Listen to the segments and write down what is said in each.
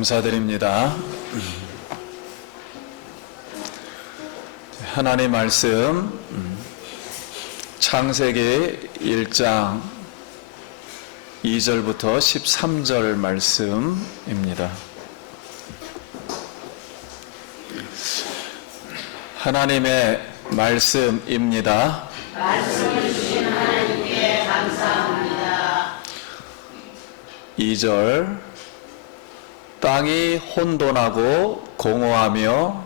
감사드립니다. 하나님 말씀 창세기 1장 2절부터 13절 말씀입니다. 하나님의 말씀입니다. 말씀을 주신 하나님께 감사합니다. 2절 땅이 혼돈하고 공허하며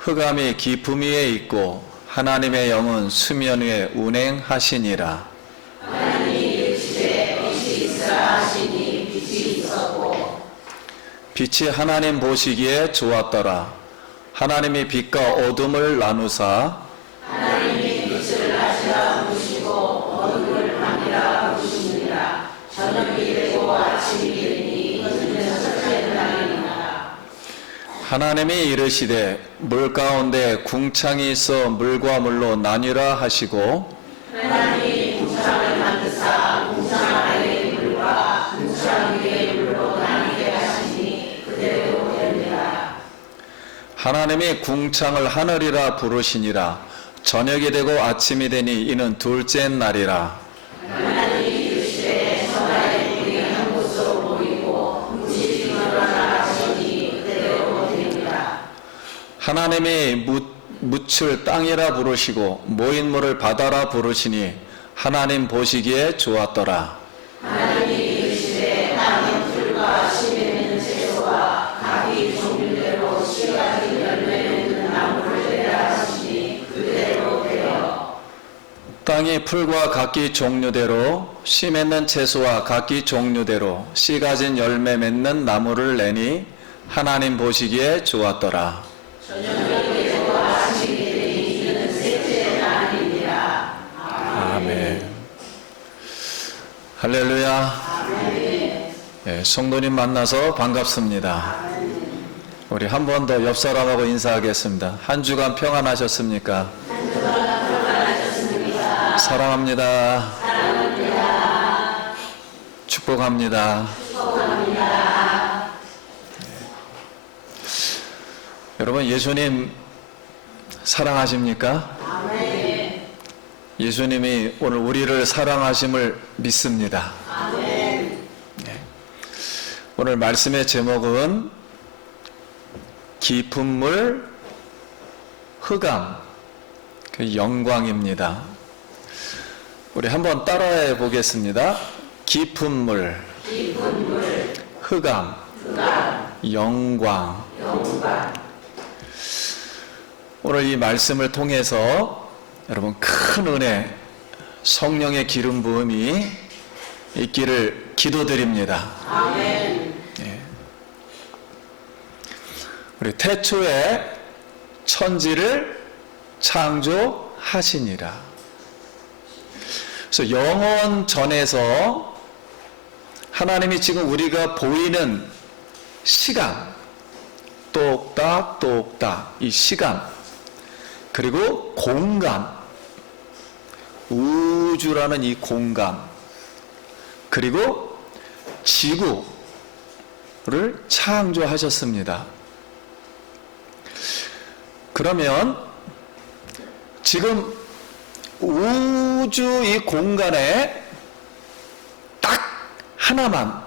흑암이 깊음 위에 있고 하나님의 영은 수면 위에 운행하시니라. 하나님이 이르시되 빛이 있으라 하시니 빛이 있었고 빛이 하나님 보시기에 좋았더라. 하나님이 빛과 어둠을 나누사 하나님이 빛을 낮이라 부르시고 어둠을 밤이라 부르시니라. 저녁이 되고 아침이 되니 이것은 첫째 날이니라. 하나님이 이르시되 물 가운데 궁창이 있어 물과 물로 나뉘라 하시고 하나님이 궁창을 만드사 궁창 아래의 물과 궁창 위의 물로 나뉘게 하시니 그대로 됩니다. 하나님이 궁창을 하늘이라 부르시니라. 저녁이 되고 아침이 되니 이는 둘째 날이라. 하나님이 이르시되 천하의 물이 한 곳으로 모이고 묻이 일어나라 하시니 그대로 됩니다. 하나님이 묻을 땅이라 부르시고 모인 물을 바다라 부르시니 하나님 보시기에 좋았더라. 하나님이 이르시되 땅은 풀과 심에 맺는 채소와 각기 종류대로 씨가지 열매 맺는 나무를 내라 하시니 그대로 되어 땅이 풀과 각기 종류대로 씨 맺는 채소와 각기 종류대로 씨 가진 열매 맺는 나무를 내니 하나님 보시기에 좋았더라. 저녁이 되고 아침이 되니 이는 셋째 날이니라. 아멘. 할렐루야. 예, 성도님 만나서 반갑습니다. 우리 한 번 더 옆 사람하고 인사하겠습니다. 한 주간 평안하셨습니까? 사랑합니다. 축복합니다. 여러분, 예수님 사랑하십니까? 예수님이 오늘 우리를 사랑하심을 믿습니다. 오늘 말씀의 제목은 깊은 물, 흑암, 그 영광입니다. 우리 한번 따라해 보겠습니다. 깊은 물, 흑암, 영광. 오늘 이 말씀을 통해서 여러분 큰 은혜, 성령의 기름 부음이 있기를 기도드립니다. 아멘. 우리 태초에 천지를 창조하시니라. 그래서 영원 전에서 하나님이 지금 우리가 보이는 시간, 똑딱 이 시간, 그리고 공간, 우주라는 이 공간, 그리고 지구를 창조하셨습니다. 그러면 지금 우주 이 공간에 딱 하나만,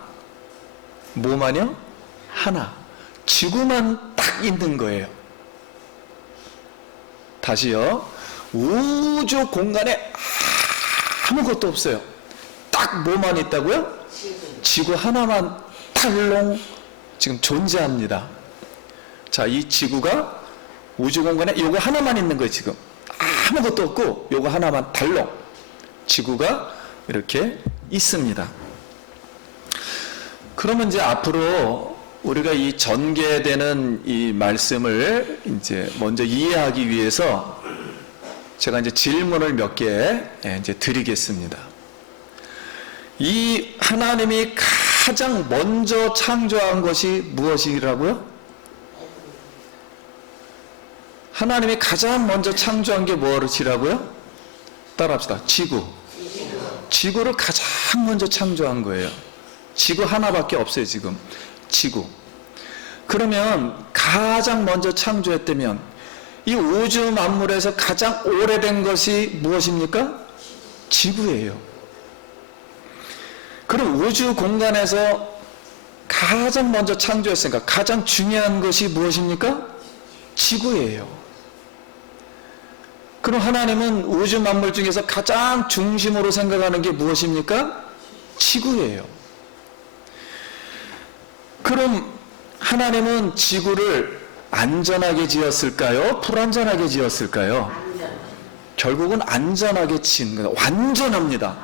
뭐만요? 하나. 지구만 딱 있는 거예요. 다시요. 우주 공간에 아무것도 없어요. 딱 뭐만 있다고요? 지구 하나만 탈롱 지금 존재합니다. 자, 이 지구가 우주 공간에 요거 하나만 있는 거예요. 지금 아무것도 없고 요거 하나만 달롱 지구가 이렇게 있습니다. 그러면 이제 앞으로 우리가 이 전개되는 이 말씀을 이제 먼저 이해하기 위해서 제가 이제 질문을 몇 개 이제 드리겠습니다. 이 하나님이 가장 먼저 창조한 것이 무엇이라고요? 하나님이 가장 먼저 창조한 게 무엇이라고요? 따라합시다. 지구. 지구를 가장 먼저 창조한 거예요. 지구 하나밖에 없어요, 지금. 지구. 그러면 가장 먼저 창조했다면 이 우주 만물에서 가장 오래된 것이 무엇입니까? 지구예요. 그럼 우주 공간에서 가장 먼저 창조했으니까 가장 중요한 것이 무엇입니까? 지구예요. 그럼 하나님은 우주 만물 중에서 가장 중심으로 생각하는 게 무엇입니까? 지구예요. 그럼 하나님은 지구를 안전하게 지었을까요? 불안전하게 지었을까요? 결국은 안전하게 지은 거예요. 완전합니다.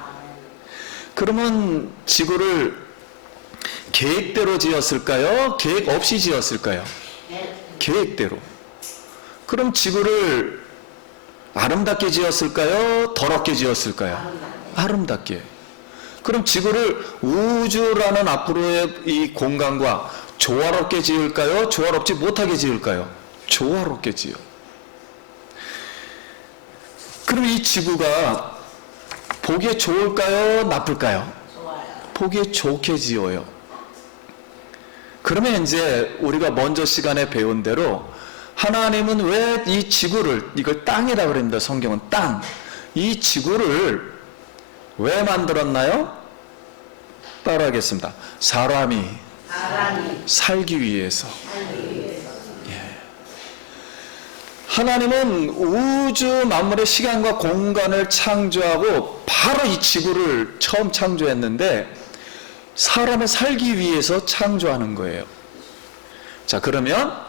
그러면 지구를 계획대로 지었을까요? 계획 없이 지었을까요? 계획대로. 그럼 지구를 아름답게 지었을까요? 더럽게 지었을까요? 아름답게. 그럼 지구를 우주라는 앞으로의 이 공간과 조화롭게 지을까요? 조화롭지 못하게 지을까요? 조화롭게 지어. 그럼 이 지구가 보기에 좋을까요? 나쁠까요? 좋아요. 보기에 좋게 지어요. 그러면 이제 우리가 먼저 시간에 배운 대로 하나님은 왜 이 지구를, 이걸 땅이라고 그럽니다. 성경은 땅. 이 지구를 왜 만들었나요? 따라하겠습니다. 사람이 살기 위해서. 하나님은 우주 만물의 시간과 공간을 창조하고 바로 이 지구를 처음 창조했는데 사람을 살기 위해서 창조하는 거예요. 자, 그러면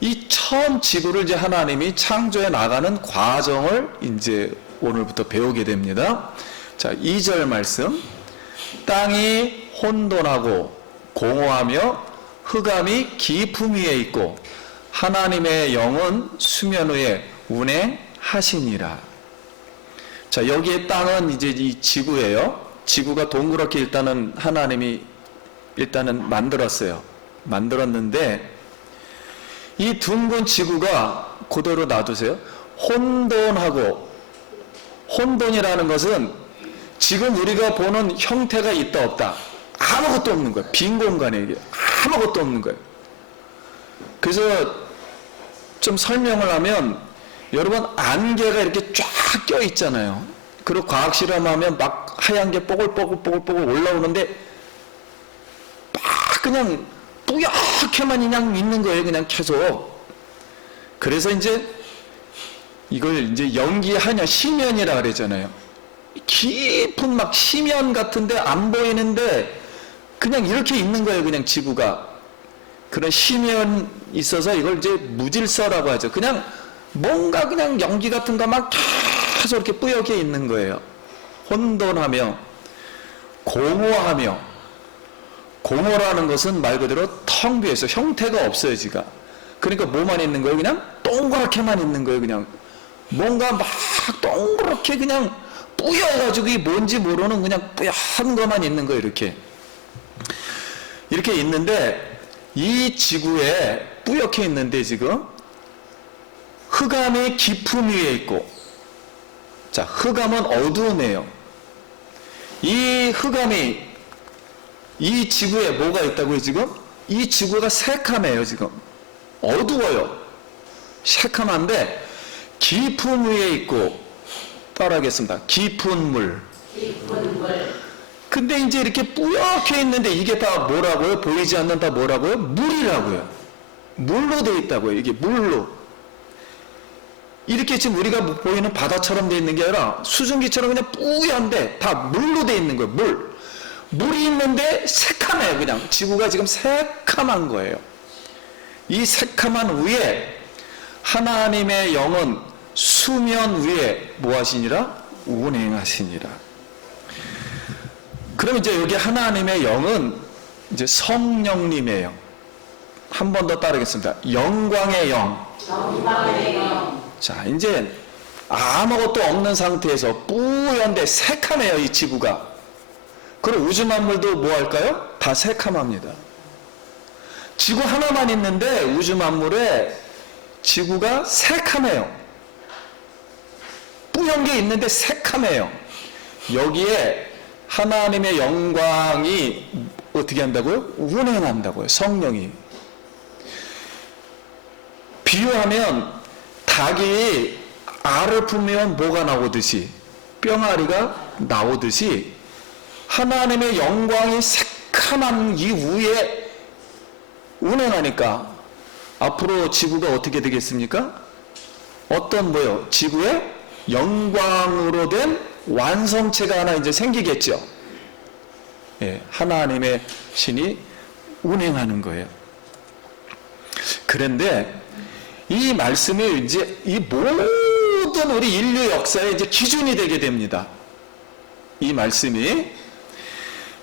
이 처음 지구를 이제 하나님이 창조해 나가는 과정을 이제 오늘부터 배우게 됩니다. 자, 2절 말씀. 땅이 혼돈하고 공허하며 흑암이 깊음 위에 있고 하나님의 영은 수면 위에 운행하시니라. 자, 여기에 땅은 이제 이 지구예요. 지구가 동그랗게 일단은 하나님이 일단은 만들었어요. 만들었는데 이 둥근 지구가 그대로 놔두세요. 혼돈하고, 혼돈이라는 것은 지금 우리가 보는 형태가 있다 없다 아무것도 없는 거예요. 빈 공간에 이게 아무것도 없는 거예요. 그래서 좀 설명을 하면 여러분 안개가 이렇게 쫙 껴 있잖아요. 그리고 과학 실험하면 막 하얀 게 뽀글뽀글 올라오는데 막 그냥 뿌옇게만 그냥 있는 거예요. 그냥 계속. 그래서 이제 이걸 이제 연기하냐 심연이라 그러잖아요. 깊은 막 심연 같은데 안 보이는데 그냥 이렇게 있는 거예요. 그냥 지구가. 그런 심연 있어서 이걸 이제 무질서라고 하죠. 그냥 뭔가 그냥 연기 같은 것만 계속 이렇게 뿌옇게 있는 거예요. 혼돈하며 공허하며, 공허라는 것은 말 그대로 텅 비어서 형태가 없어요. 지가. 그러니까 뭐만 있는 거예요? 그냥 동그랗게만 있는 거예요. 그냥 뭔가 막 동그랗게 그냥 뿌여가지고 이 뭔지 모르는 그냥 뿌연 것만 있는 거예요. 이렇게 있는데 이 지구에 뿌옇게 있는데 지금 흑암이 깊음 위에 있고, 자, 흑암은 어두움이에요. 이 흑암이 이 지구에 뭐가 있다고요? 지금 이 지구가 새카매요. 지금 어두워요. 새카만데 깊음 위에 있고, 따라하겠습니다. 깊은 물. 근데 이제 이렇게 뿌옇게 있는데 이게 다 뭐라고요? 보이지 않는 다 뭐라고요? 물이라고요. 물로 되어 있다고요. 이게 물로. 이렇게 지금 우리가 보이는 바다처럼 되어 있는 게 아니라 수증기처럼 그냥 뿌연데 다 물로 되어 있는 거예요. 물이 있는데 새카매요. 그냥 지구가 지금 새카만 거예요. 이 새카만 위에 하나님의 영은 수면 위에 뭐 하시니라? 운행하시니라. 그럼 이제 여기 하나님의 영은 이제 성령님의 영. 한 번 더 따르겠습니다. 영광의 영. 영광의 영. 자, 이제 아무것도 없는 상태에서 뿌연데 새카매요. 이 지구가. 그럼 우주 만물도 뭐 할까요? 다 새카합니다. 지구 하나만 있는데 우주 만물에 지구가 새카매요. 뿌연 게 있는데 새카매요. 여기에 하나님의 영광이 어떻게 한다고요? 운행한다고요. 성령이. 비유하면 닭이 알을 품으면 뭐가 나오듯이, 뿅아리가 나오듯이 하나님의 영광이 새카만 이 위에 운행하니까 앞으로 지구가 어떻게 되겠습니까? 어떤 뭐요? 지구의 영광으로 된 완성체가 하나 이제 생기겠죠. 예, 하나님의 신이 운행하는 거예요. 그런데 이 말씀이 이제 이 모든 우리 인류 역사의 이제 기준이 되게 됩니다. 이 말씀이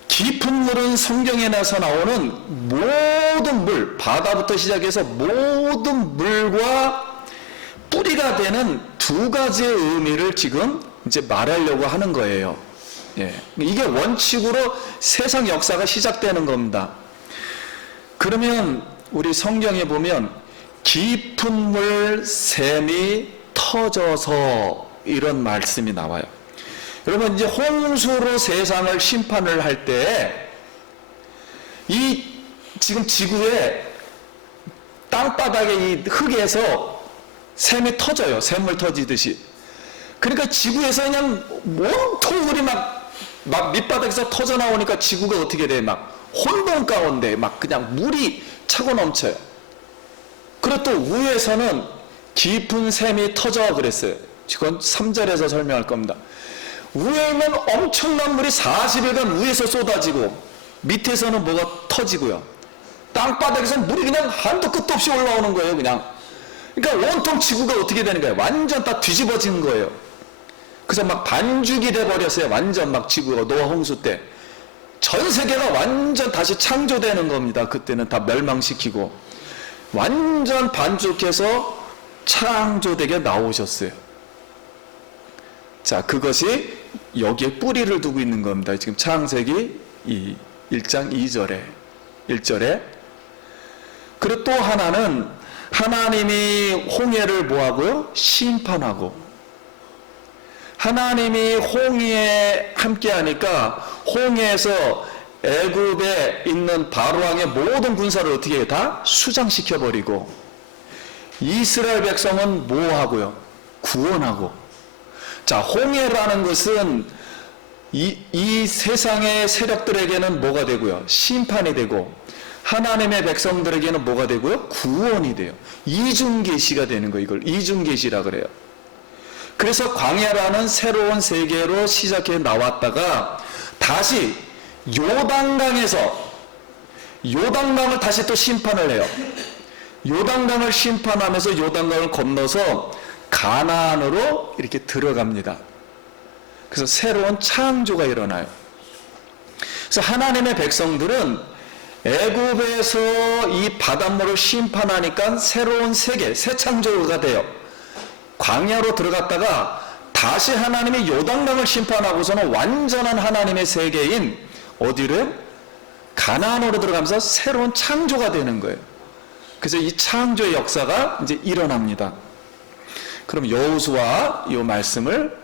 깊은 물은 성경에 나서 나오는 모든 물, 바다부터 시작해서 모든 물과 뿌리가 되는 두 가지의 의미를 지금 이제 말하려고 하는 거예요. 예. 이게 원칙으로 세상 역사가 시작되는 겁니다. 그러면 우리 성경에 보면 깊은 물 샘이 터져서 이런 말씀이 나와요. 여러분, 이제 홍수로 세상을 심판을 할 때 이 지금 지구의 땅바닥의 이 흙에서 샘이 터져요. 샘물 터지듯이. 그러니까 지구에서 그냥 온통 물이 막 밑바닥에서 터져 나오니까 지구가 어떻게 돼? 막 혼돈 가운데 막 그냥 물이 차고 넘쳐요. 그리고 또 위에서는 깊은 샘이 터져 그랬어요. 지금 3절에서 설명할 겁니다. 위에 있는 엄청난 물이 40일간 위에서 쏟아지고 밑에서는 뭐가 터지고요. 땅바닥에서는 물이 그냥 한도 끝도 없이 올라오는 거예요. 그냥. 그러니까 온통 지구가 어떻게 되는 거예요? 완전 다 뒤집어진 거예요. 그래서 막 반죽이 돼버렸어요. 완전 막 지구가 노아 홍수 때. 전 세계가 완전 다시 창조되는 겁니다. 그때는 다 멸망시키고. 완전 반죽해서 창조되게 나오셨어요. 자, 그것이 여기에 뿌리를 두고 있는 겁니다. 지금 창세기 1장 1절에. 그리고 또 하나는 하나님이 홍해를 뭐하고요? 심판하고. 하나님이 홍해에 함께 하니까 홍해에서 애굽에 있는 바로왕의 모든 군사를 어떻게 해요? 다 수장시켜버리고 이스라엘 백성은 뭐하고요? 구원하고. 자, 홍해라는 것은 이 세상의 세력들에게는 뭐가 되고요? 심판이 되고 하나님의 백성들에게는 뭐가 되고요? 구원이 돼요. 이중계시가 되는 거예요. 이걸 이중계시라 그래요. 그래서 광야라는 새로운 세계로 시작해 나왔다가 다시 요단강에서 요단강을 다시 또 심판을 해요. 요단강을 심판하면서 요단강을 건너서 가나안으로 이렇게 들어갑니다. 그래서 새로운 창조가 일어나요. 그래서 하나님의 백성들은 애굽에서 이 바닷물을 심판하니까 새로운 세계, 새 창조가 돼요. 광야로 들어갔다가 다시 하나님이 요단강을 심판하고서는 완전한 하나님의 세계인 어디를? 가나안으로 들어가면서 새로운 창조가 되는 거예요. 그래서 이 창조의 역사가 이제 일어납니다. 그럼 여호수아 이 말씀을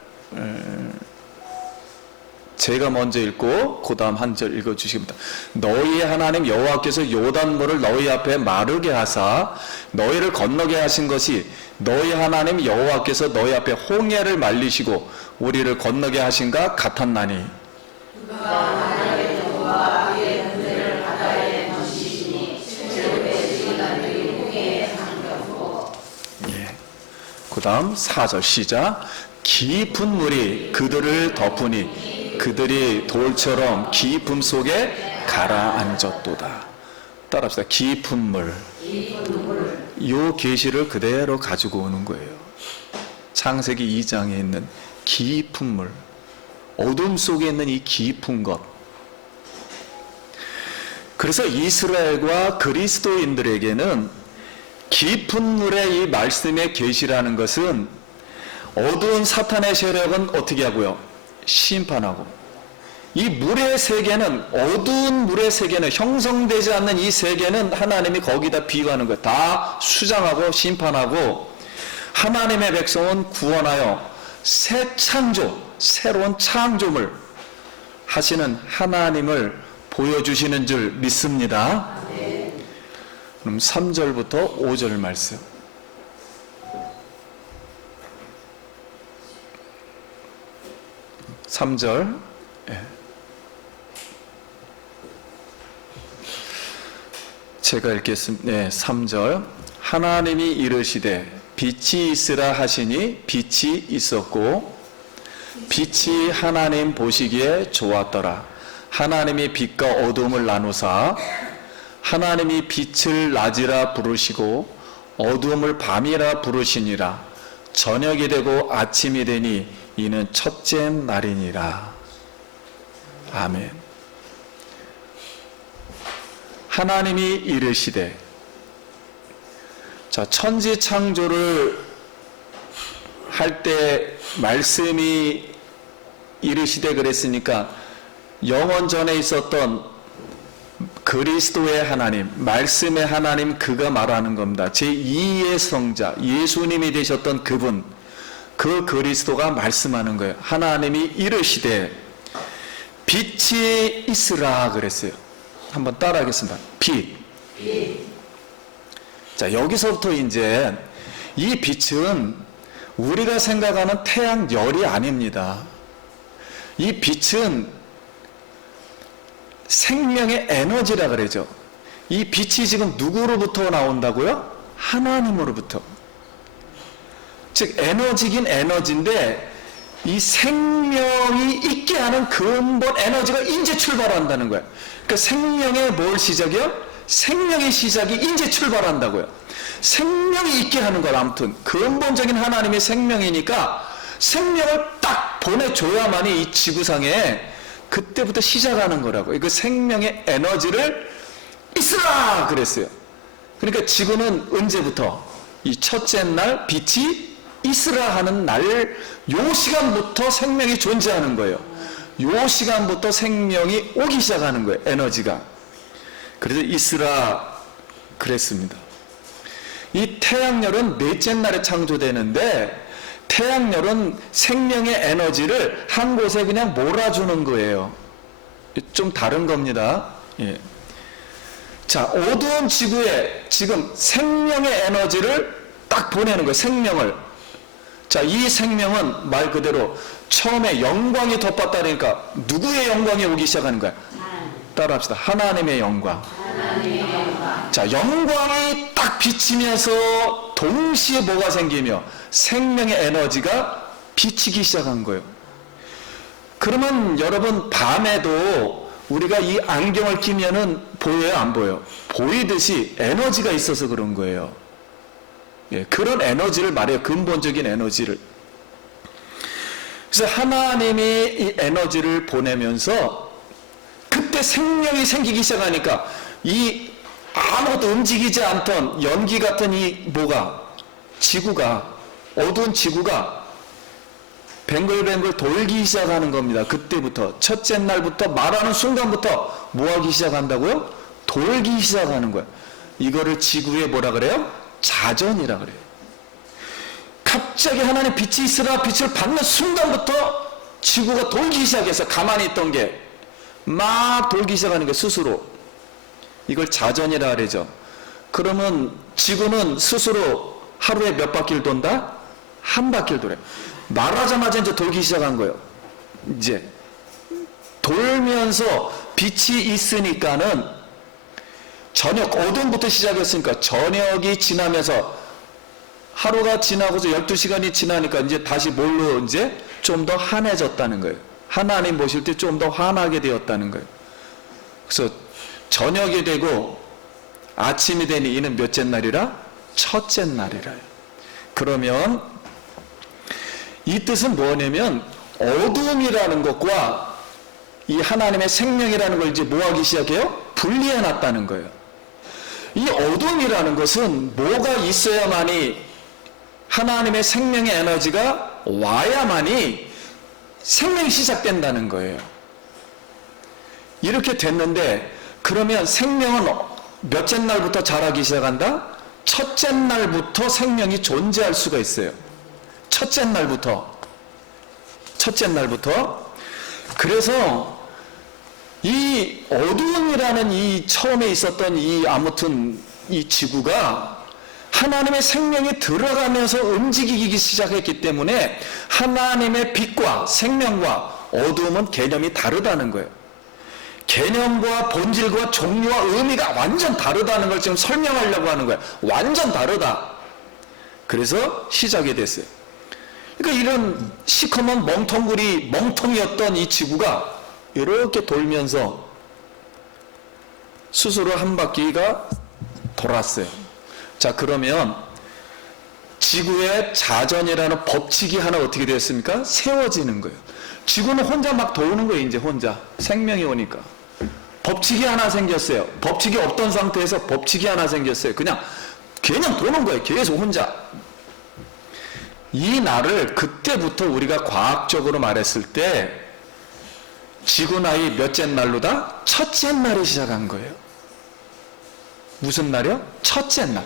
제가 먼저 읽고 그 다음 한 절 읽어주십니다. 너희의 하나님 여호와께서 요단물을 너희 앞에 마르게 하사 너희를 건너게 하신 것이 너희 하나님 여호와께서 너희 앞에 홍해를 말리시고 우리를 건너게 하신가 같았나니. 그 다음 4절 시작. 깊은 물이 그들을 덮으니 그들이 돌처럼 깊음 속에 가라앉았도다. 따라합시다. 깊은 물. 이 계시를 그대로 가지고 오는 거예요. 창세기 2장에 있는 깊은 물. 어둠 속에 있는 이 깊은 것. 그래서 이스라엘과 그리스도인들에게는 깊은 물의 이 말씀의 계시라는 것은 어두운 사탄의 세력은 어떻게 하고요? 심판하고. 이 물의 세계는, 어두운 물의 세계는, 형성되지 않는 이 세계는 하나님이 거기다 비유하는 거예요. 다 수장하고 심판하고 하나님의 백성은 구원하여 새 창조, 새로운 창조물 하시는 하나님을 보여주시는 줄 믿습니다. 그럼 3절부터 5절 말씀. 3절. 제가 읽겠습니다. 네, 3절. 하나님이 이르시되 빛이 있으라 하시니 빛이 있었고 빛이 하나님 보시기에 좋았더라. 하나님이 빛과 어둠을 나누사 하나님이 빛을 낮이라 부르시고 어둠을 밤이라 부르시니라. 저녁이 되고 아침이 되니 이는 첫째 날이니라. 아멘. 하나님이 이르시되, 자, 천지 창조를 할 때 말씀이 이르시되 그랬으니까 영원 전에 있었던 그리스도의 하나님, 말씀의 하나님, 그가 말하는 겁니다. 제2의 성자, 예수님이 되셨던 그분, 그 그리스도가 말씀하는 거예요. 하나님이 이르시되 빛이 있으라 그랬어요. 한번 따라하겠습니다. 빛. 자, 여기서부터 이제 이 빛은 우리가 생각하는 태양열이 아닙니다. 이 빛은 생명의 에너지라 그러죠. 이 빛이 지금 누구로부터 나온다고요? 하나님으로부터. 즉 에너지긴 에너지인데 이 생명이 있게 하는 근본 에너지가 이제 출발한다는 거예요. 그러니까 생명의 뭘 시작이요? 생명의 시작이 이제 출발한다고요. 생명이 있게 하는 걸, 아무튼 근본적인 하나님의 생명이니까 생명을 딱 보내줘야만이 이 지구상에 그때부터 시작하는 거라고. 그 생명의 에너지를 있으라 그랬어요. 그러니까 지구는 언제부터? 이 첫째 날 빛이 있으라 하는 날, 요 시간부터 생명이 존재하는 거예요. 요 시간부터 생명이 오기 시작하는 거예요. 에너지가. 그래서 있으라 그랬습니다. 이 태양열은 넷째 날에 창조되는데, 태양열은 생명의 에너지를 한 곳에 그냥 몰아주는 거예요. 좀 다른 겁니다. 예. 자, 어두운 지구에 지금 생명의 에너지를 딱 보내는 거예요. 생명을. 자, 이 생명은 말 그대로 처음에 영광이 덮었다니까 누구의 영광이 오기 시작하는 거야? 따라합시다. 하나님의 영광. 자, 영광이 딱 비치면서 동시에 뭐가 생기며 생명의 에너지가 비치기 시작한 거예요. 그러면 여러분, 밤에도 우리가 이 안경을 끼면은 보여요, 안 보여요? 보이듯이 에너지가 있어서 그런 거예요. 예, 그런 에너지를 말해요. 근본적인 에너지를. 그래서 하나님이 이 에너지를 보내면서 그때 생명이 생기기 시작하니까 이 아무것도 움직이지 않던 연기 같은 이 뭐가, 지구가, 어두운 지구가 뱅글뱅글 돌기 시작하는 겁니다. 그때부터, 첫째 날부터, 말하는 순간부터 뭐 하기 시작한다고요? 돌기 시작하는 거예요. 이거를 지구에 뭐라 그래요? 자전이라 그래요. 갑자기 하나님 빛이 있으라 빛을 받는 순간부터 지구가 돌기 시작해서 가만히 있던 게 막 돌기 시작하는 게 스스로. 이걸 자전이라 그러죠. 그러면 지구는 스스로 하루에 몇 바퀴를 돈다? 한 바퀴를 돌아요. 말하자마자 이제 돌기 시작한 거예요. 이제 돌면서 빛이 있으니까는 저녁, 어둠부터 시작했으니까 저녁이 지나면서 하루가 지나고서 12시간이 지나니까 이제 다시 뭘로 이제 좀 더 환해졌다는 거예요. 하나님 보실 때 좀 더 환하게 되었다는 거예요. 그래서 저녁이 되고 아침이 되니 이는 몇째 날이라? 첫째 날이라요. 그러면 이 뜻은 뭐냐면 어둠이라는 것과 이 하나님의 생명이라는 걸 이제 뭐 하기 시작해요? 분리해 놨다는 거예요. 이 어둠이라는 것은 뭐가 있어야만이 하나님의 생명의 에너지가 와야만이 생명이 시작된다는 거예요. 이렇게 됐는데 그러면 생명은 몇째 날부터 자라기 시작한다? 첫째 날부터 생명이 존재할 수가 있어요. 첫째 날부터. 그래서 이 어두움이라는 이 처음에 있었던 이 아무튼 이 지구가 하나님의 생명이 들어가면서 움직이기 시작했기 때문에 하나님의 빛과 생명과 어두움은 개념이 다르다는 거예요. 개념과 본질과 종류와 의미가 완전 다르다는 걸 지금 설명하려고 하는 거예요. 완전 다르다. 그래서 시작이 됐어요. 그러니까 이런 시커먼 멍텅이었던 이 지구가 이렇게 돌면서 스스로 한 바퀴가 돌았어요. 자, 그러면 지구의 자전이라는 법칙이 하나 어떻게 되었습니까? 세워지는 거예요. 지구는 혼자 막 도는 거예요. 이제 혼자 생명이 오니까 법칙이 하나 생겼어요. 법칙이 없던 상태에서 법칙이 하나 생겼어요. 그냥 도는 거예요. 계속 혼자. 이 날을 그때부터 우리가 과학적으로 말했을 때 지구 나이 몇째 날로다? 첫째 날이 시작한 거예요. 무슨 날이요? 첫째 날.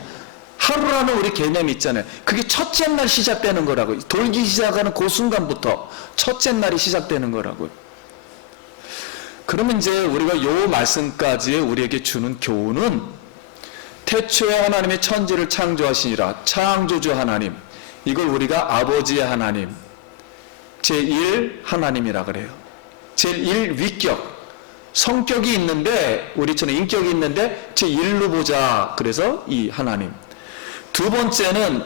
하루라는 우리 개념이 있잖아요. 그게 첫째 날 시작되는 거라고요. 돌기 시작하는 그 순간부터 첫째 날이 시작되는 거라고요. 그러면 이제 우리가 요 말씀까지 우리에게 주는 교훈은 태초에 하나님의 천지를 창조하시니라. 창조주 하나님. 이걸 우리가 아버지의 하나님, 제1 하나님이라 그래요. 제1 위격. 성격이 있는데, 우리처럼 인격이 있는데 제1로 보자. 그래서 이 하나님. 두 번째는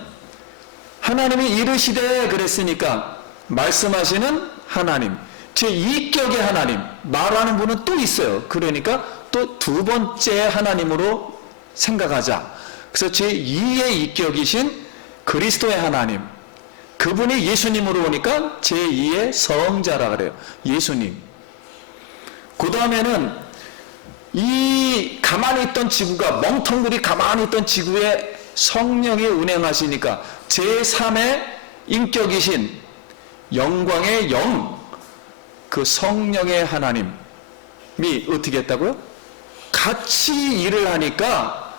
하나님이 이르시되 그랬으니까 말씀하시는 하나님, 제2격의 하나님. 말하는 분은 또 있어요. 그러니까 또 두 번째 하나님으로 생각하자. 그래서 제2의 이격이신 그리스도의 하나님, 그분이 예수님으로 오니까 제2의 성자라 그래요. 예수님. 그 다음에는 이 가만히 있던 지구가, 멍텅구리 가만히 있던 지구에 성령이 운행하시니까 제3의 인격이신 영광의 영, 그 성령의 하나님이 어떻게 했다고요? 같이 일을 하니까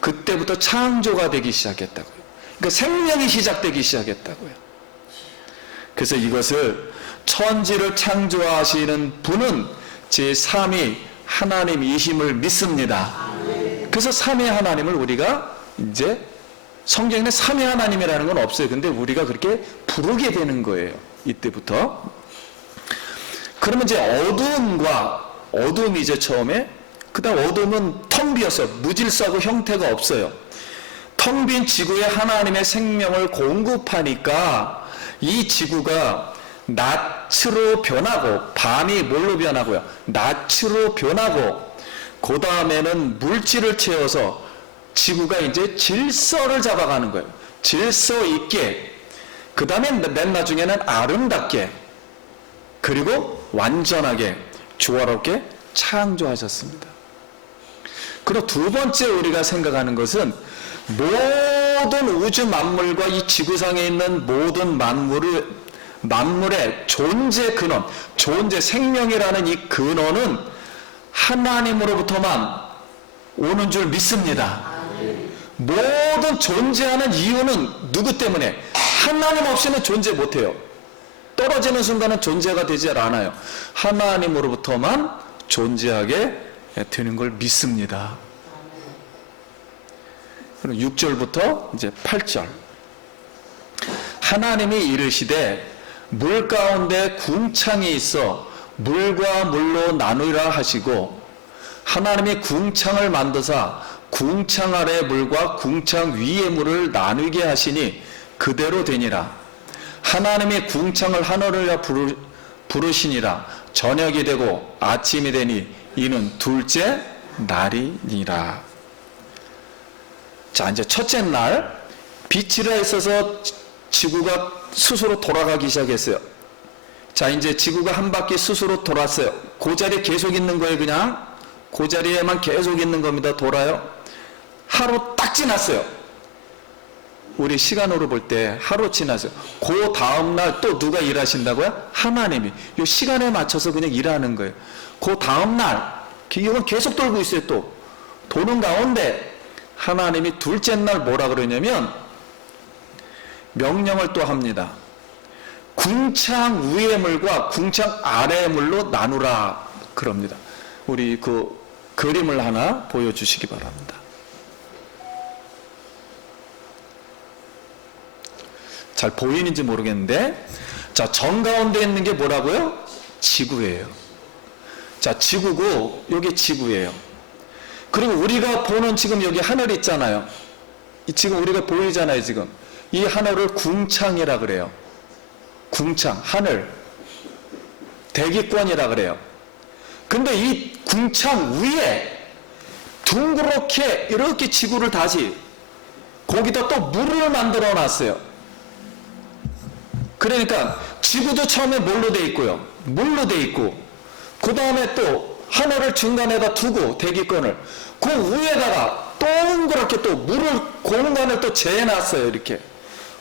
그때부터 창조가 되기 시작했다고요. 그러니까 생명이 시작되기 시작했다고요. 그래서 이것을 천지를 창조하시는 분은 제3위 하나님이심을 믿습니다. 그래서 3위 하나님을 우리가 이제 성경에는 3위 하나님이라는 건 없어요. 근데 우리가 그렇게 부르게 되는 거예요. 이때부터. 그러면 이제 어두움이 이제 처음에, 그 다음 어두움은 텅 비었어요. 무질서하고 형태가 없어요. 텅 빈 지구에 하나님의 생명을 공급하니까 이 지구가 낯으로 변하고, 밤이 뭘로 변하고요? 낯으로 변하고, 그 다음에는 물질을 채워서 지구가 이제 질서를 잡아가는 거예요. 질서 있게, 그 다음에 맨 나중에는 아름답게, 그리고 완전하게, 조화롭게 창조하셨습니다. 그리고 두 번째 우리가 생각하는 것은 모든 우주 만물과 이 지구상에 있는 모든 만물의 존재 근원, 존재 생명이라는 이 근원은 하나님으로부터만 오는 줄 믿습니다. 모든 존재하는 이유는 누구 때문에? 하나님 없이는 존재 못해요. 떨어지는 순간은 존재가 되지 않아요. 하나님으로부터만 존재하게 되는 걸 믿습니다. 그럼 6절부터 이제 8절. 하나님이 이르시되 물 가운데 궁창이 있어 물과 물로 나누라 하시고, 하나님이 궁창을 만드사 궁창 아래 물과 궁창 위의 물을 나누게 하시니 그대로 되니라. 하나님이 궁창을 하늘이라 부르시니라. 저녁이 되고 아침이 되니 이는 둘째 날이니라. 자, 이제 첫째 날, 빛이라 있어서 지구가 스스로 돌아가기 시작했어요. 자, 이제 지구가 한 바퀴 스스로 돌았어요. 그 자리에 계속 있는 거예요. 그냥 그 자리에만 계속 있는 겁니다. 돌아요. 하루 딱 지났어요. 우리 시간으로 볼 때 하루 지났어요. 그 다음날 또 누가 일하신다고요? 하나님이. 이 시간에 맞춰서 그냥 일하는 거예요. 그 다음날 이건 계속 돌고 있어요. 또 도는 가운데 하나님이 둘째 날 뭐라 그러냐면 명령을 또 합니다. 궁창 위의 물과 궁창 아래의 물로 나누라 그럽니다. 우리 그 그림을 하나 보여주시기 바랍니다. 잘 보이는지 모르겠는데, 자, 정 가운데 있는 게 뭐라고요? 지구예요. 자, 지구고 여기 지구예요. 그리고 우리가 보는 지금 여기 하늘 있잖아요. 지금 우리가 보이잖아요. 지금 이 하늘을 궁창이라 그래요. 궁창, 하늘, 대기권이라 그래요. 근데 이 궁창 위에 둥그렇게 이렇게 지구를 다시 거기다 또 물을 만들어 놨어요. 그러니까 지구도 처음에 뭘로 돼 있고요. 물로 돼 있고, 그 다음에 또 하늘을 중간에다 두고 대기권을 그 위에다가 동그랗게 또 물을 공간을 또 재놨어요. 이렇게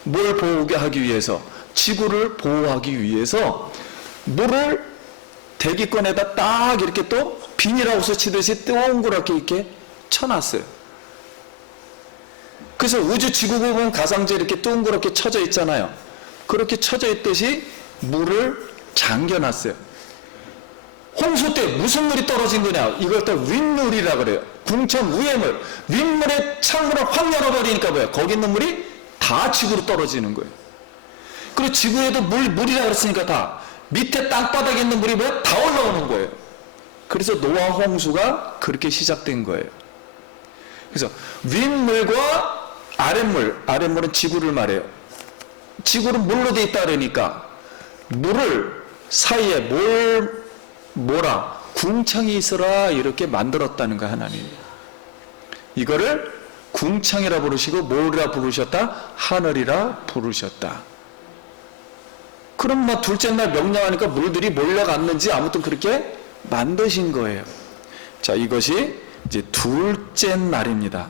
뭘 보호하기 위해서, 지구를 보호하기 위해서 물을 대기권에다 딱 이렇게 또 비닐하우스 치듯이 동그랗게 이렇게 쳐놨어요. 그래서 우주 지구 부분 가상제 이렇게 동그랗게 쳐져 있잖아요. 그렇게 쳐져 있듯이 물을 잠겨놨어요. 홍수 때 무슨 물이 떨어진 거냐? 이걸 또 윗물이라 그래요. 궁창 위의 물. 윗물에 창문을 확 열어버리니까 뭐야? 거기 있는 물이 다 지구로 떨어지는 거예요. 그리고 지구에도 물이라 그랬으니까 다 밑에 땅바닥에 있는 물이 뭐야? 다 올라오는 거예요. 그래서 노아 홍수가 그렇게 시작된 거예요. 그래서 윗물과 아랫물은 지구를 말해요. 지구는 물로 돼 있다 그러니까 물을 사이에 뭐라 궁창이 있어라 이렇게 만들었다는 거 하나님. 이거를 궁창이라 부르시고 뭐라 부르셨다? 하늘이라 부르셨다. 그럼 둘째 날 명령하니까 물들이 몰려갔는지 아무튼 그렇게 만드신 거예요. 자, 이것이 이제 둘째 날입니다.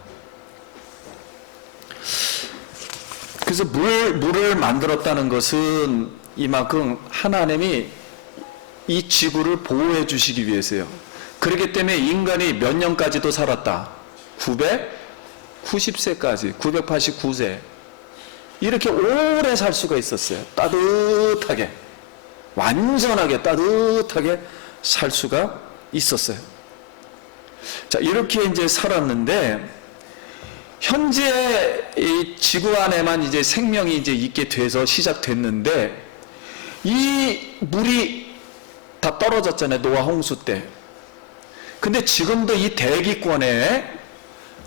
그래서 물을 만들었다는 것은 이만큼 하나님이 이 지구를 보호해 주시기 위해서요. 그렇기 때문에 인간이 몇 년까지도 살았다. 990세까지, 989세. 이렇게 오래 살 수가 있었어요. 따뜻하게, 완전하게 따뜻하게 살 수가 있었어요. 자, 이렇게 이제 살았는데, 현재 이 지구 안에만 이제 생명이 이제 있게 돼서 시작됐는데, 이 물이 다 떨어졌잖아요. 노아 홍수 때. 근데 지금도 이 대기권에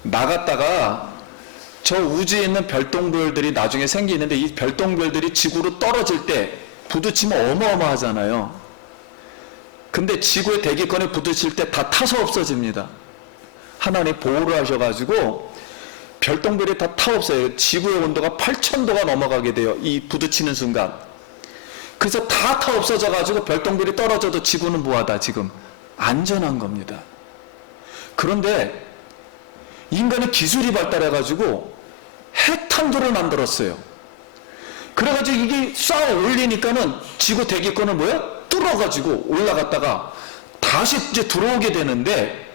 나갔다가 저 우주에 있는 별똥별들이 나중에 생기는데, 이 별똥별들이 지구로 떨어질 때 부딪히면 어마어마하잖아요. 근데 지구의 대기권에 부딪힐 때 다 타서 없어집니다. 하나님 보호를 하셔가지고 별똥별이 다 타 없어요. 지구의 온도가 8000도가 넘어가게 돼요. 이 부딪히는 순간. 그래서 다 타 없어져가지고 별똥별이 떨어져도 지구는 뭐하다? 지금 안전한 겁니다. 그런데 인간의 기술이 발달해가지고 핵탄두를 만들었어요. 그래가지고 이게 쌓아 올리니까는 지구 대기권을 뭐야? 뚫어가지고 올라갔다가 다시 이제 들어오게 되는데,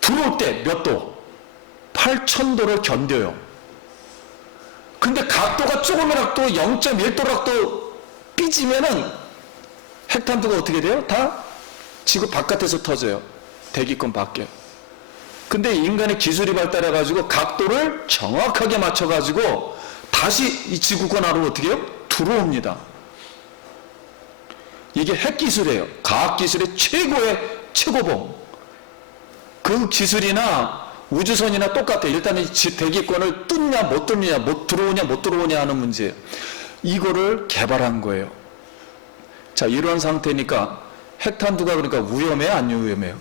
들어올 때 몇 도? 8000도를 견뎌요. 근데 각도가 조금이라도 0.1도라도 삐지면은 핵탄두가 어떻게 돼요? 다 지구 바깥에서 터져요. 대기권 밖에. 근데 인간의 기술이 발달해가지고 각도를 정확하게 맞춰가지고 다시 이 지구권 안으로 어떻게 해요? 들어옵니다. 이게 핵기술이에요. 과학기술의 최고의 최고봉. 그 기술이나 우주선이나 똑같아요. 일단은 대기권을 뚫냐 못 뚫느냐, 못 들어오냐 하는 문제예요. 이거를 개발한 거예요. 자, 이런 상태니까 핵탄두가 그러니까 위험해요? 안 위험해요?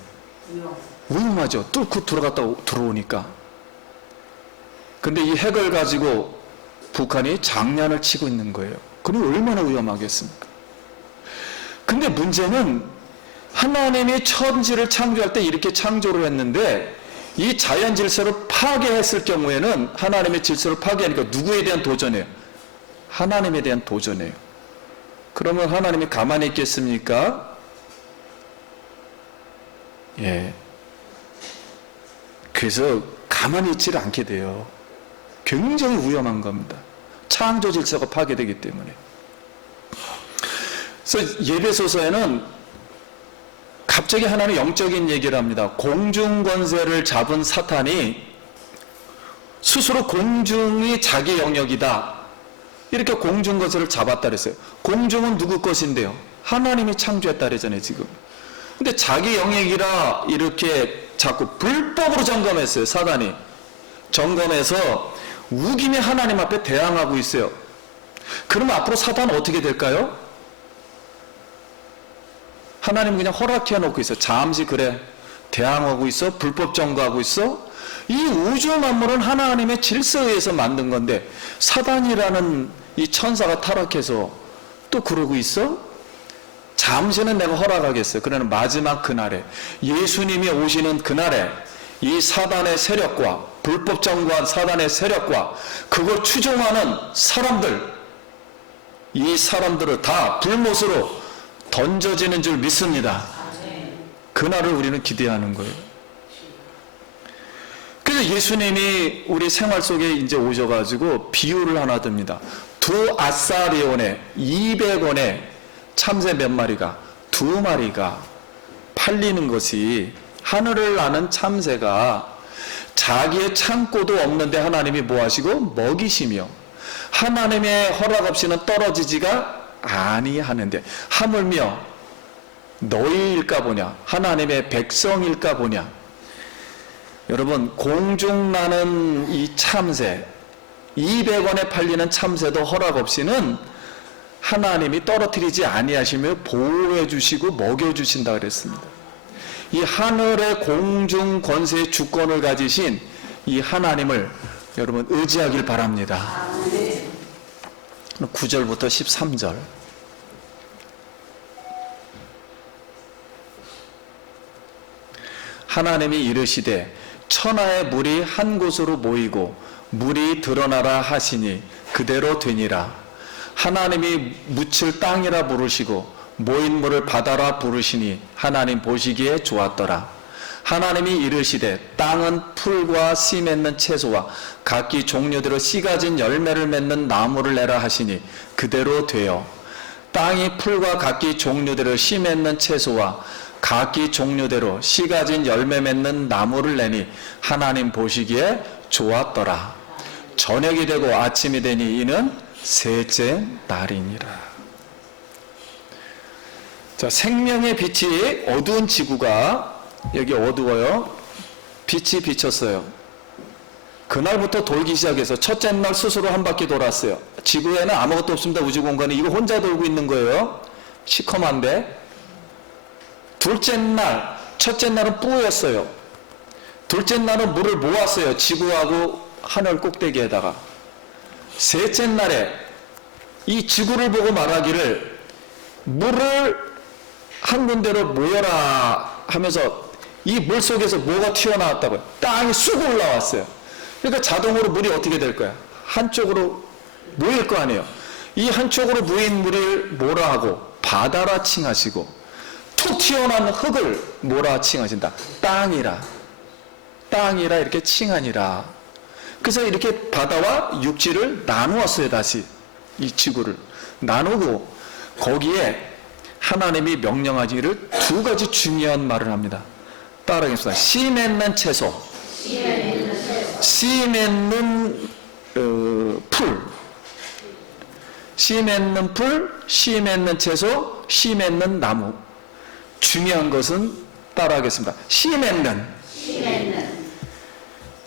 위험하죠. 뚫고 들어오니까. 근데 이 핵을 가지고 북한이 장난을 치고 있는 거예요. 그럼 얼마나 위험하겠습니까? 근데 문제는 하나님이 천지를 창조할 때 이렇게 창조를 했는데, 이 자연 질서를 파괴했을 경우에는 하나님의 질서를 파괴하니까 누구에 대한 도전이에요? 하나님에 대한 도전이에요. 그러면 하나님이 가만히 있겠습니까? 예. 그래서 가만히 있지를 않게 돼요. 굉장히 위험한 겁니다. 창조 질서가 파괴되기 때문에. 그래서 예배소서에는 갑자기 하나는 영적인 얘기를 합니다. 공중 권세를 잡은 사탄이 스스로 공중이 자기 영역이다, 이렇게 공중 권세를 잡았다 그랬어요. 공중은 누구 것인데요? 하나님이 창조했다 그러잖아요, 지금. 근데 자기 영역이라 이렇게 자꾸 불법으로 점검했어요, 사단이. 점검해서 우김의 하나님 앞에 대항하고 있어요. 그러면 앞으로 사단은 어떻게 될까요? 하나님 그냥 허락해 놓고 있어. 잠시 그래. 대항하고 있어. 불법 점거하고 있어. 이 우주 만물은 하나님의 질서에 의해서 만든 건데 사단이라는 이 천사가 타락해서 또 그러고 있어? 잠시는 내가 허락하겠어요. 그러나 마지막 그날에, 예수님이 오시는 그날에 이 사단의 세력과 불법 점거한 사단의 세력과 그걸 추종하는 사람들, 이 사람들을 다 불못으로 던져지는 줄 믿습니다. 그날을 우리는 기대하는 거예요. 그래서 예수님이 우리 생활 속에 이제 오셔가지고 비유를 하나 듭니다. 2아사리온에 200원에 참새 몇 마리가, 2마리가 팔리는 것이, 하늘을 나는 참새가 자기의 창고도 없는데 하나님이 뭐 하시고 먹이시며 하나님의 허락 없이는 떨어지지가 아니하는데, 하물며 너희일까 보냐, 하나님의 백성일까 보냐. 여러분, 공중 나는 이 참새, 200원에 팔리는 참새도 허락 없이는 하나님이 떨어뜨리지 아니하시며 보호해 주시고 먹여 주신다 그랬습니다. 이 하늘의 공중 권세의 주권을 가지신 이 하나님을 여러분 의지하길 바랍니다. 9절부터 13절. 하나님이 이르시되 천하의 물이 한 곳으로 모이고 물이 드러나라 하시니 그대로 되니라. 하나님이 묻힐 땅이라 부르시고 모인 물을 바다라 부르시니 하나님 보시기에 좋았더라. 하나님이 이르시되 땅은 풀과 씨 맺는 채소와 각기 종류대로 씨 가진 열매를 맺는 나무를 내라 하시니 그대로 되어 땅이 풀과 각기 종류대로 씨 맺는 채소와 각기 종류대로 씨 가진 열매 맺는 나무를 내니 하나님 보시기에 좋았더라. 저녁이 되고 아침이 되니 이는 셋째 날이니라. 자, 생명의 빛이 어두운 지구가, 여기 어두워요. 빛이 비쳤어요. 그날부터 돌기 시작해서 첫째 날 스스로 한 바퀴 돌았어요. 지구에는 아무것도 없습니다. 우주공간에. 이거 혼자 돌고 있는 거예요. 시커먼데. 둘째 날, 첫째 날은 뿌였어요. 둘째 날은 물을 모았어요. 지구하고 하늘 꼭대기에다가. 셋째 날에 이 지구를 보고 말하기를 물을 한 군데로 모여라 하면서 이 물 속에서 뭐가 튀어나왔다고요? 땅이 쑥 올라왔어요. 그러니까 자동으로 물이 어떻게 될 거야? 한쪽으로 모일 거 아니에요. 이 한쪽으로 모인 물을 뭐라 하고? 바다라 칭하시고, 툭 튀어나온 흙을 뭐라 칭하신다? 땅이라 이렇게 칭하니라. 그래서 이렇게 바다와 육지를 나누었어요. 다시 이 지구를 나누고 거기에 하나님이 명령하기를 두 가지 중요한 말을 합니다. 따라하겠습니다. 씨 맺는 채소, 씨 맺는 풀, 씨 맺는 풀, 씨 맺는 채소, 씨 맺는 나무. 중요한 것은 따라하겠습니다. 씨 맺는.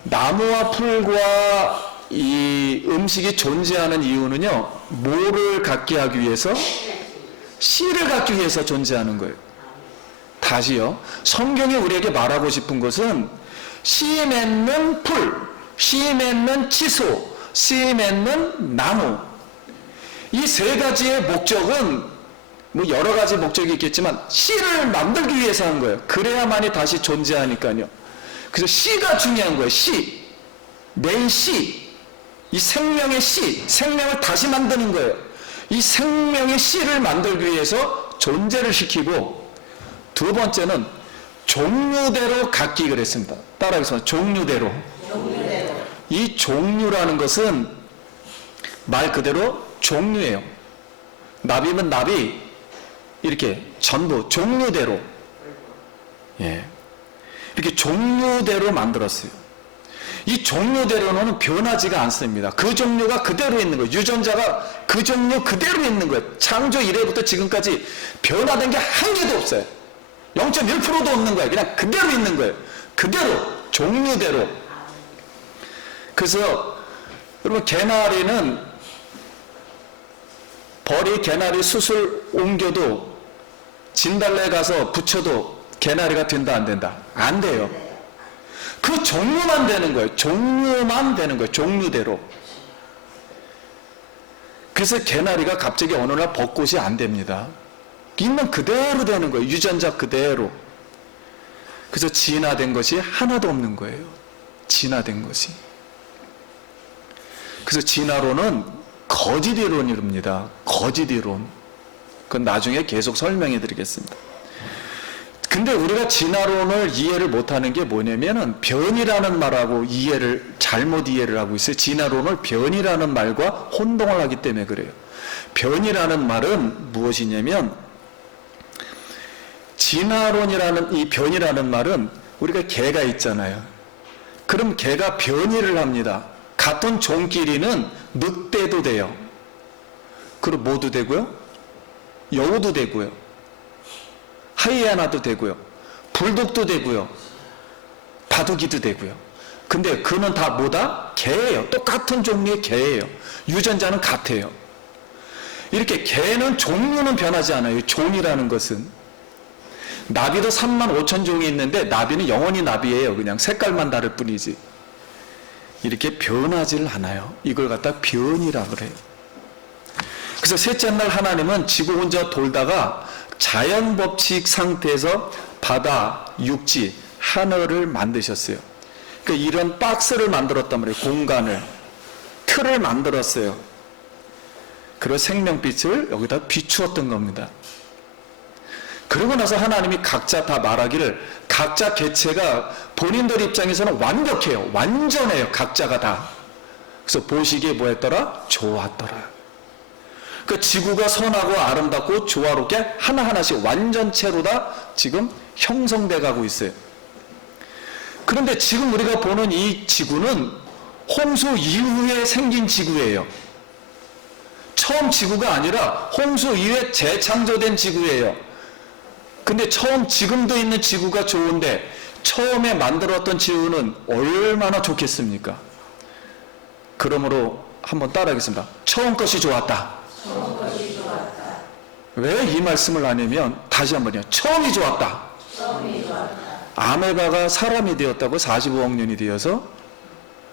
나무와 풀과 이 음식이 존재하는 이유는요, 뭐를 갖게 하기 위해서? 씨를 갖기 위해서 존재하는 거예요. 다시요. 성경이 우리에게 말하고 싶은 것은 씨 맺는 풀, 씨 맺는 채소, 씨 맺는 나무. 이 세 가지의 목적은 뭐 여러 가지 목적이 있겠지만 씨를 만들기 위해서 한 거예요. 그래야만이 다시 존재하니까요. 그래서 씨가 중요한 거예요. 씨. 낸 씨. 이 생명의 씨. 생명을 다시 만드는 거예요. 이 생명의 씨를 만들기 위해서 존재를 시키고, 두 번째는 종류대로 갖기 그랬습니다. 따라하겠습니다. 종류대로. 이 종류라는 것은 말 그대로 종류예요. 나비면 나비, 이렇게 전부 종류대로. 예. 이렇게 종류대로 만들었어요. 이 종류대로는 변하지가 않습니다. 그 종류가 그대로 있는 거예요. 유전자가 그 종류 그대로 있는 거예요. 창조 이래부터 지금까지 변화된 게 한 개도 없어요. 0.1%도 없는 거예요. 그냥 그대로 있는 거예요. 그대로, 종류대로. 그래서 여러분, 개나리는 벌이 개나리 숯을 옮겨도 진달래 가서 붙여도 개나리가 된다 안 된다? 안 돼요. 그 종류만 되는 거예요. 종류만 되는 거예요. 종류대로. 그래서 개나리가 갑자기 어느 날 벚꽃이 안 됩니다. 있는 그대로 되는 거예요. 유전자 그대로. 그래서 진화된 것이 하나도 없는 거예요. 진화된 것이. 그래서 진화론은 거짓이론입니다. 거짓이론. 그건 나중에 계속 설명해 드리겠습니다. 근데 우리가 진화론을 이해를 못하는 게 뭐냐면은 변이라는 말하고 잘못 이해를 하고 있어요. 진화론을 변이라는 말과 혼동을 하기 때문에 그래요. 변이라는 말은 무엇이냐면, 진화론이라는 이 변이라는 말은, 우리가 개가 있잖아요. 그럼 개가 변이를 합니다. 같은 종끼리는 늑대도 돼요. 그리고 뭐도 되고요? 여우도 되고요. 하이에나도 되고요. 불독도 되고요. 바둑이도 되고요. 근데 그는 다 뭐다? 개예요. 똑같은 종류의 개예요. 유전자는 같아요. 이렇게 개는 종류는 변하지 않아요. 종이라는 것은. 나비도 35,000종이 있는데 나비는 영원히 나비예요. 그냥 색깔만 다를 뿐이지. 이렇게 변하지를 않아요. 이걸 갖다 변이라 그래요. 그래서 셋째 날 하나님은 지구 혼자 돌다가 자연 법칙 상태에서 바다, 육지, 하늘을 만드셨어요. 그러니까 이런 박스를 만들었단 말이에요. 공간을, 틀을 만들었어요. 그리고 생명빛을 여기다 비추었던 겁니다. 그러고 나서 하나님이 각자 다 말하기를, 각자 개체가 본인들 입장에서는 완벽해요. 완전해요. 각자가 다. 그래서 보시기에 뭐 했더라? 좋았더라. 그 지구가 선하고 아름답고 조화롭게 하나하나씩 완전체로 다 지금 형성돼 가고 있어요. 그런데 지금 우리가 보는 이 지구는 홍수 이후에 생긴 지구예요. 처음 지구가 아니라 홍수 이후에 재창조된 지구예요. 근데 지금도 있는 지구가 좋은데 처음에 만들었던 지구는 얼마나 좋겠습니까? 그러므로 한번 따라하겠습니다. 처음 것이 좋았다. 왜 이 말씀을 하냐면, 다시 한번요. 처음이 좋았다. 아메바가 사람이 되었다고 45억 년이 되어서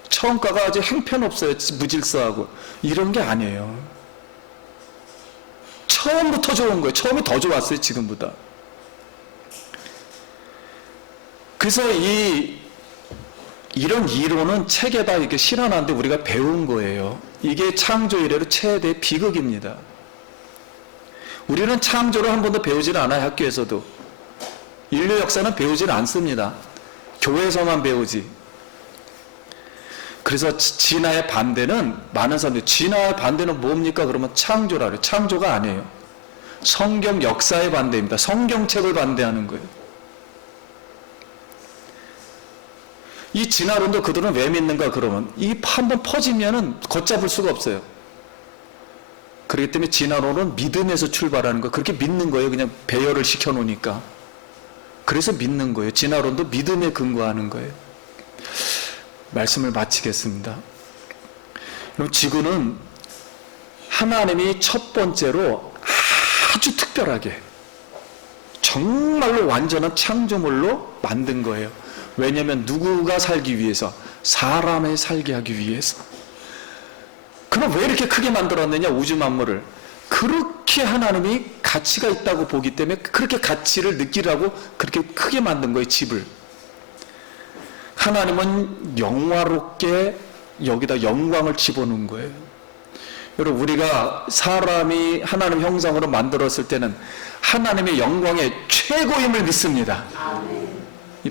처음가가 아주 형편없어요. 무질서하고. 이런 게 아니에요. 처음부터 좋은 거예요. 처음이 더 좋았어요. 지금보다. 그래서 이런 이론은 책에다 이렇게 실어놨는데 우리가 배운 거예요. 이게 창조 이래로 최대 비극입니다. 우리는 창조를 한 번도 배우질 않아요. 학교에서도. 인류 역사는 배우질 않습니다. 교회에서만 배우지. 그래서 진화의 반대는, 많은 사람들이 진화의 반대는 뭡니까? 그러면 창조라 그래요. 창조가 아니에요. 성경 역사의 반대입니다. 성경책을 반대하는 거예요. 이 진화론도 그들은 왜 믿는가 그러면, 이 한번 퍼지면은 걷잡을 수가 없어요. 그렇기 때문에 진화론은 믿음에서 출발하는 거예요. 그렇게 믿는 거예요. 그냥 배열을 시켜놓으니까. 그래서 믿는 거예요. 진화론도 믿음에 근거하는 거예요. 말씀을 마치겠습니다. 그럼 지구는 하나님이 첫 번째로 아주 특별하게 정말로 완전한 창조물로 만든 거예요. 왜냐하면 누구가 살기 위해서? 사람이 살게 하기 위해서. 그럼 왜 이렇게 크게 만들었느냐? 우주 만물을. 그렇게 하나님이 가치가 있다고 보기 때문에 그렇게 가치를 느끼라고 그렇게 크게 만든 거예요. 집을. 하나님은 영화롭게 여기다 영광을 집어넣은 거예요. 여러분, 우리가 사람이 하나님 형상으로 만들었을 때는 하나님의 영광의 최고임을 믿습니다.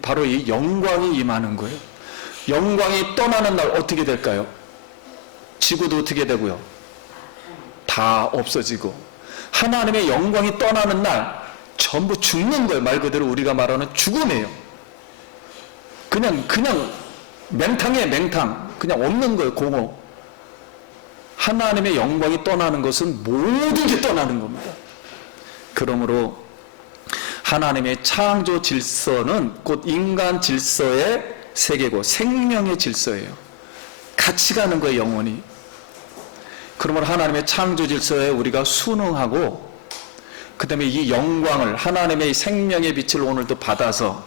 바로 이 영광이 임하는 거예요. 영광이 떠나는 날 어떻게 될까요? 지구도 어떻게 되고요? 다 없어지고. 하나님의 영광이 떠나는 날 전부 죽는 거예요. 말 그대로 우리가 말하는 죽음이에요. 그냥 맹탕이에요, 맹탕. 그냥 없는 거예요, 공허. 하나님의 영광이 떠나는 것은 모든 게 떠나는 겁니다. 그러므로 하나님의 창조 질서는 곧 인간 질서의 세계고 생명의 질서예요. 같이 가는 거예요, 영원히. 그러므로 하나님의 창조 질서에 우리가 순응하고, 그 다음에 이 영광을, 하나님의 생명의 빛을 오늘도 받아서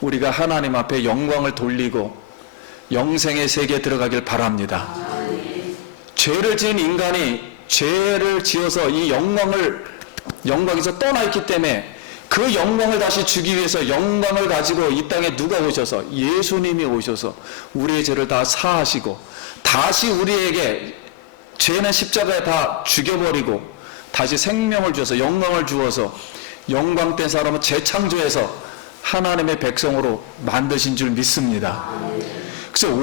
우리가 하나님 앞에 영광을 돌리고 영생의 세계에 들어가길 바랍니다. 죄를 지은 인간이 죄를 지어서 이 영광에서 떠나 있기 때문에 그 영광을 다시 주기 위해서 영광을 가지고 이 땅에 누가 오셔서, 예수님이 오셔서 우리의 죄를 다 사하시고 다시 우리에게 죄는 십자가에 다 죽여버리고 다시 생명을 주어서 영광을 주어서 영광된 사람은 재창조해서 하나님의 백성으로 만드신 줄 믿습니다. 그래서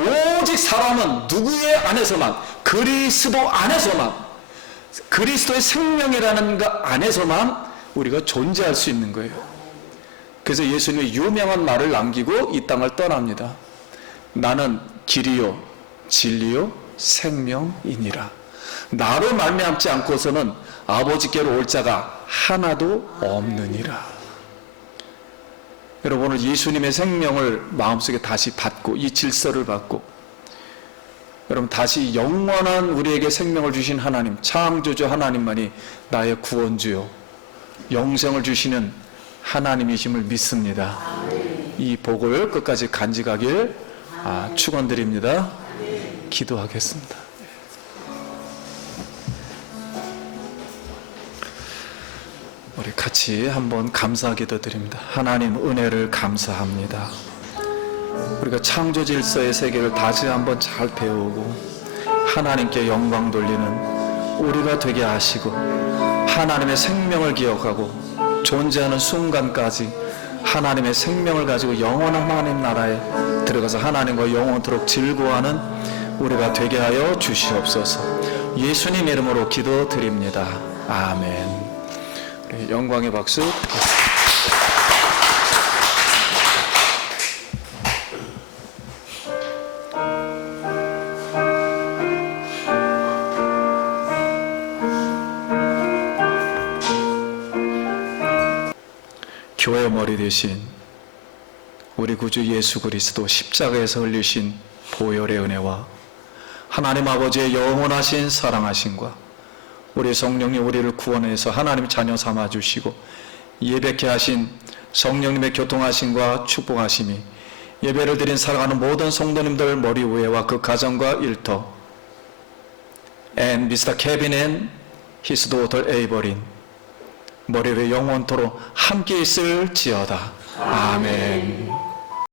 오직 사람은 누구의 안에서만, 그리스도 안에서만, 그리스도의 생명이라는 것 안에서만 우리가 존재할 수 있는 거예요. 그래서 예수님의 유명한 말을 남기고 이 땅을 떠납니다. 나는 길이요 진리요 생명이니라. 나로 말미암지 않고서는 아버지께로 올 자가 하나도 없느니라. 여러분, 오늘 예수님의 생명을 마음속에 다시 받고 이 질서를 받고, 여러분 다시 영원한 우리에게 생명을 주신 하나님, 창조주 하나님만이 나의 구원주요 영생을 주시는 하나님이심을 믿습니다. 이 복을 끝까지 간직하길 축원드립니다. 기도하겠습니다. 우리 같이 한번 감사 기도 드립니다. 하나님 은혜를 감사합니다. 우리가 창조 질서의 세계를 다시 한번 잘 배우고 하나님께 영광 돌리는 우리가 되게 하시고, 하나님의 생명을 기억하고 존재하는 순간까지 하나님의 생명을 가지고 영원한 하나님 나라에 들어가서 하나님과 영원토록 즐거워하는 우리가 되게 하여 주시옵소서. 예수님 이름으로 기도드립니다. 아멘. 영광의 박수 드리겠습니다. 교회 머리 되신 우리 구주 예수 그리스도 십자가에서 흘리신 보혈의 은혜와 하나님 아버지의 영원하신 사랑하심과 우리 성령님 우리를 구원해서 하나님 자녀 삼아주시고 예배케 하신 성령님의 교통하심과 축복하심이 예배를 드린 사랑하는 모든 성도님들 머리 위에와 그 가정과 일터 and Mr. Kevin and his daughter Averin 머리 위에 영원토록 함께 있을지어다. 아멘.